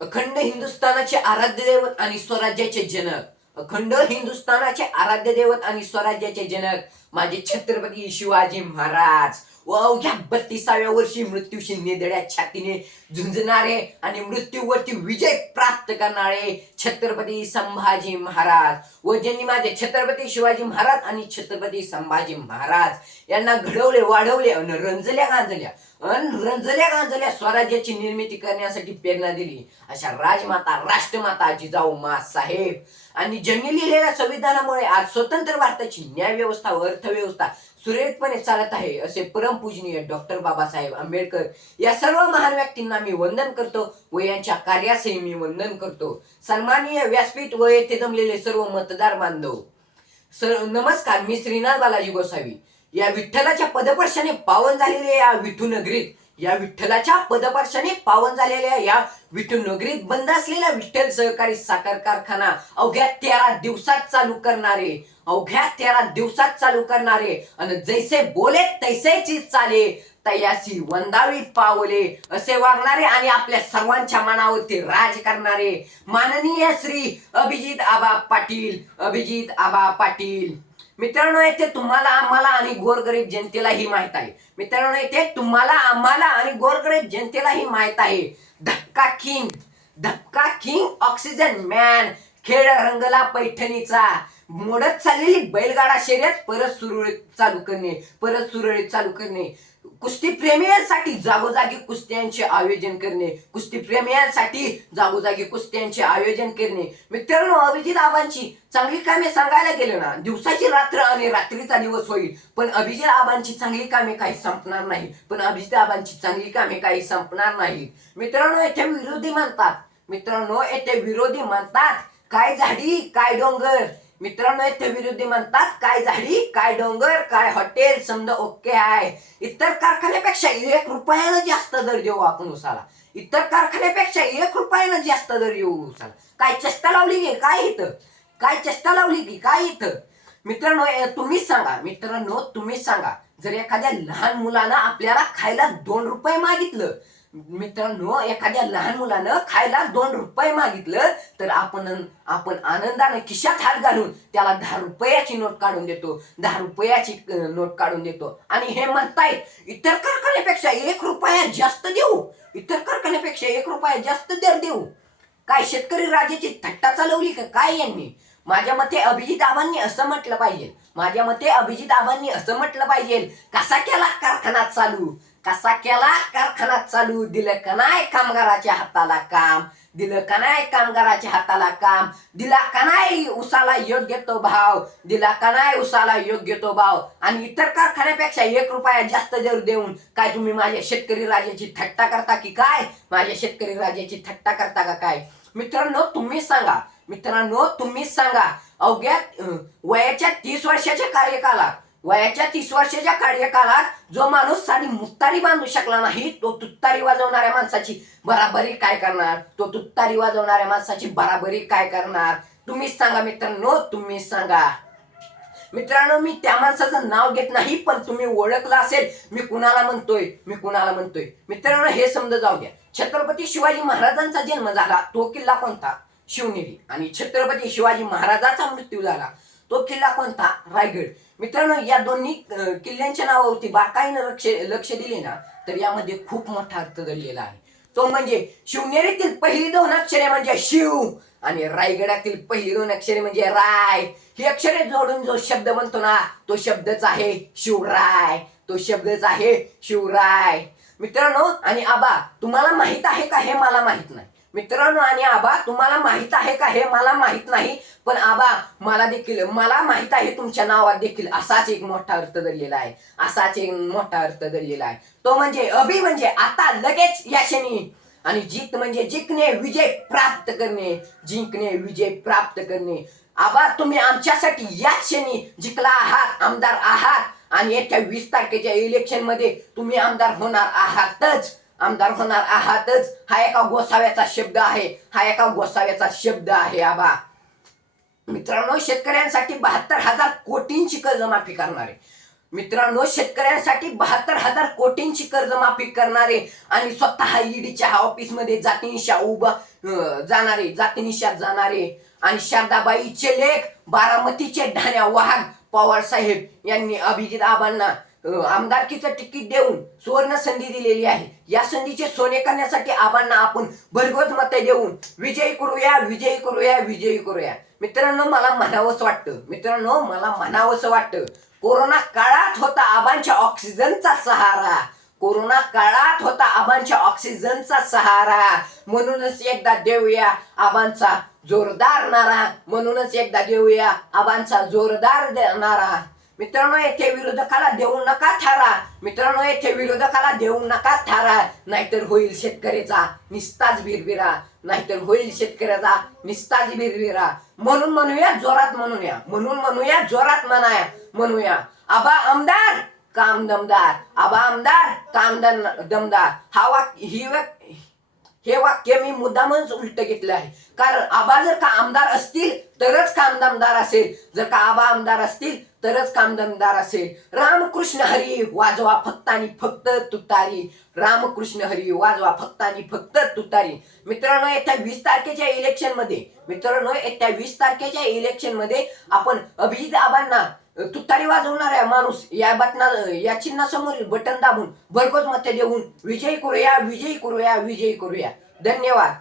अखंड हिंदुस्थानाचे आराध्य दैवत आणि स्वराज्याचे जनक, अखंड हिंदुस्थानाचे आराध्य दैवत आणि स्वराज्याचे जनक माझे छत्रपती शिवाजी महाराज व अवघ्या 32व्या वर्षी मृत्यूशी निधड्या छातीने झुंजणारे आणि मृत्यूवरती विजय प्राप्त करणारे छत्रपती संभाजी महाराज व ज्यांनी माझे छत्रपती शिवाजी महाराज आणि छत्रपती संभाजी महाराज यांना घडवले, वाढवले आणि रंजल्या गांजल्या स्वराज्याची निर्मिती करण्यासाठी प्रेरणा दिली अशा राजमाता, राष्ट्रमाता जिजाऊ साहेब आणि ज्यांनी लिहिलेल्या संविधानामुळे आज स्वतंत्र भारताची न्याय व्यवस्था व अर्थव्यवस्था सुरळीतपणे चालत आहे असे परमपूजनीय डॉक्टर बाबासाहेब आंबेडकर या सर्व महान व्यक्तींना मी वंदन करतो व यांच्या कार्यासही मी वंदन करतो. सन्माननीय व्यासपीठ व येथे जमलेले सर्व मतदार बांधव, नमस्कार. मी श्रीनाथ बालाजी गोसावी. या विठ्ठलाच्या पदपर्शाने पावन झालेल्या या विठू नगरीत, या विठ्ठलाच्या पदपर्शाने पावन झालेल्या या विठू नगरीत बंद असलेला विठ्ठल सहकारी साखर कारखाना अवघ्या 13 दिवसात चालू करणारे आणि जैसे बोले तैसेची चाले तयासी वंदावी पावले असे वागणारे आणि आपल्या सर्वांच्या मनावरती राज करणारे माननीय श्री अभिजित आबा पाटील. मित्रांनो, येथे तुम्हाला, आम्हाला आणि गोरगरीब जनतेलाही माहित आहे. मित्रांनो, येथे तुम्हाला, आम्हाला आणि गोरगरीब जनतेलाही माहित आहे. धक्का किंग ऑक्सिजन मॅन खेळ रंगला पैठणीचा. मोडत चाललेली बैलगाडा शर्यत परत सुरळीत चालू करणे. कुस्ती प्रेमीयांसाठी जागोजागी कुस्त्यांचे आयोजन करणे. मित्रांनो, अभिजित आबांची चांगली कामे सांगायला गेलं ना, दिवसाची रात्र आणि रात्रीचा दिवस होईल, पण अभिजित आबांची चांगली कामे काही संपणार नाही. मित्रांनो, येथे विरोधी म्हणतात काय झाडी काय डोंगर. मित्रांनो, येथे विरोधी म्हणतात काय झाडी काय डोंगर, काय हॉटेल समजा ओके आहे. इतर कारखान्यापेक्षा 1 रुपयानं जास्त दर देऊ आपण उसाला. काय चेष्टा लावली की काय इथं. मित्रांनो, तुम्हीच सांगा, जर एखाद्या लहान मुलानं आपल्याला खायला 2 रुपये मागितलं, एखाद्या लहान मुलानं खायला 2 रुपये मागितलं तर आपण आनंदाने खिशात हात घालून त्याला 10 रुपयाची नोट काढून देतो आणि हे म्हणतायत इतर कारखान्यापेक्षा 1 रुपया जास्त दर देऊ. काय शेतकरी राजाची थट्टा चालवली का काय यांनी? माझ्या मते अभिजित आबांनी असं म्हटलं पाहिजे, कसा केला कारखाना चालू, दिलं का नाही कामगाराच्या हाताला काम, दिला का नाही उसाला योग्य तो भाव, आणि इतर कारखान्यापेक्षा 1 रुपया जास्त दर देऊन काय तुम्ही माझ्या शेतकरी राजाची थट्टा करता का काय? मित्रांनो, तुम्हीच सांगा. अवघ्या वयाच्या 30 वर्षाच्या कार्यकालात जो माणूस साधी मुत्तारी बांधू शकला नाही, तो तुत्तारी वाजवणाऱ्या माणसाची बराबरी काय करणार? तुम्हीच सांगा मित्रांनो. मी त्या माणसाचं नाव घेत नाही, पण तुम्ही ओळखला असेल मी कुणाला म्हणतोय. मित्रांनो, हे समजा जाऊ द्या. छत्रपती शिवाजी महाराजांचा जन्म झाला तो किल्ला कोणता? शिवनेरी. आणि छत्रपती शिवाजी महाराजांचा मृत्यू झाला तो किल्ला कोणता? रायगड. मित्रांनो, या दोन्ही किल्ल्यांच्या नावावरती बारकाईनं लक्ष दिले ना, तर यामध्ये खूप मोठा अर्थ दडलेला आहे. तो म्हणजे शिवनेरीतील पहिली 2 अक्षरे म्हणजे शिव आणि रायगडातील पहिली 2 अक्षरे म्हणजे राय. ही अक्षरे जोडून जो शब्द बनतो ना, तो शब्दच आहे शिवराय. मित्रांनो आणि आबा, तुम्हाला माहित आहे का हे मला माहित नाही. पण आबा, मला माहित आहे तुमच्या नावात देखील असाच एक मोठा अर्थ दडलेला आहे. तो म्हणजे अभि म्हणजे आता, लगेच, या क्षणी, आणि जित म्हणजे जिंकणे, विजय प्राप्त करणे. आबा, तुम्ही आमच्यासाठी या क्षणी जिंकला आहात, आमदार आहात, आणि येत्या 20 तारखेच्या इलेक्शन मध्ये तुम्ही आमदार होणार आहातच. हा एका गोसाव्याचा शब्द आहे आबा. मित्रांनो, शेतकऱ्यांसाठी 72,000 कोटींची कर्जमाफी करणारे मित्रांनो, शेतकऱ्यांसाठी 72,000 कोटींची कर्जमाफी करणारे आणि स्वतः ईडीच्या ऑफिसमध्ये जातीनिशात जाणारे आणि शारदाबाईचे लेख बारामतीचे ढाण्या वाहन पवार साहेब यांनी अभिजित आबांना आमदारकीचं तिकीट देऊन सुवर्ण संधी दिलेली आहे. या संधीचे सोने करण्यासाठी आबांना आपण भरघोस मते देऊन विजयी करूया, विजयी करूया, विजयी करूया. मित्रांनो, मला म्हणावंसं वाटतं कोरोना काळात होता आबांच्या ऑक्सिजनचा सहारा. कोरोना काळात होता आबांच्या ऑक्सिजनचा सहारा. म्हणूनच एकदा देऊया आबांचा जोरदार नारा. म्हणूनच एकदा देऊया आबांचा जोरदार नारा. मित्रांनो, येथे विरोधकाला देऊ नका थारा. मित्रांनो, येथे विरोधकाला देऊ नका थारा. नाहीतर होईल शेतकऱ्याचा निस्ताच भिरभिरा. नाहीतर होईल शेतकऱ्याचा निस्ताच भिरभिरा. म्हणून म्हणूया जोरात म्हणूया आबा आमदार काम दमदार. आबा आमदार काम दमदार. हे वाक्य मी मुद्दामच उलट घेतलं आहे. कारण आबा जर का आमदार असतील तरच काम दमदार असेल. जर का आबा आमदार असतील तरच काम दमदार असेल. रामकृष्ण हरी वाजवा फक्त आणि फक्त तुतारी. रामकृष्ण हरी वाजवा फक्त आणि फक्त तुतारी. मित्रांनो, येत्या 20 तारखेच्या इलेक्शन मध्ये आपण अभिजित आबांना तुतारी वाजवणाऱ्या माणूस या चिन्हासमोरील बटन दाबून भरघोस मते देऊन विजयी करूया. धन्यवाद.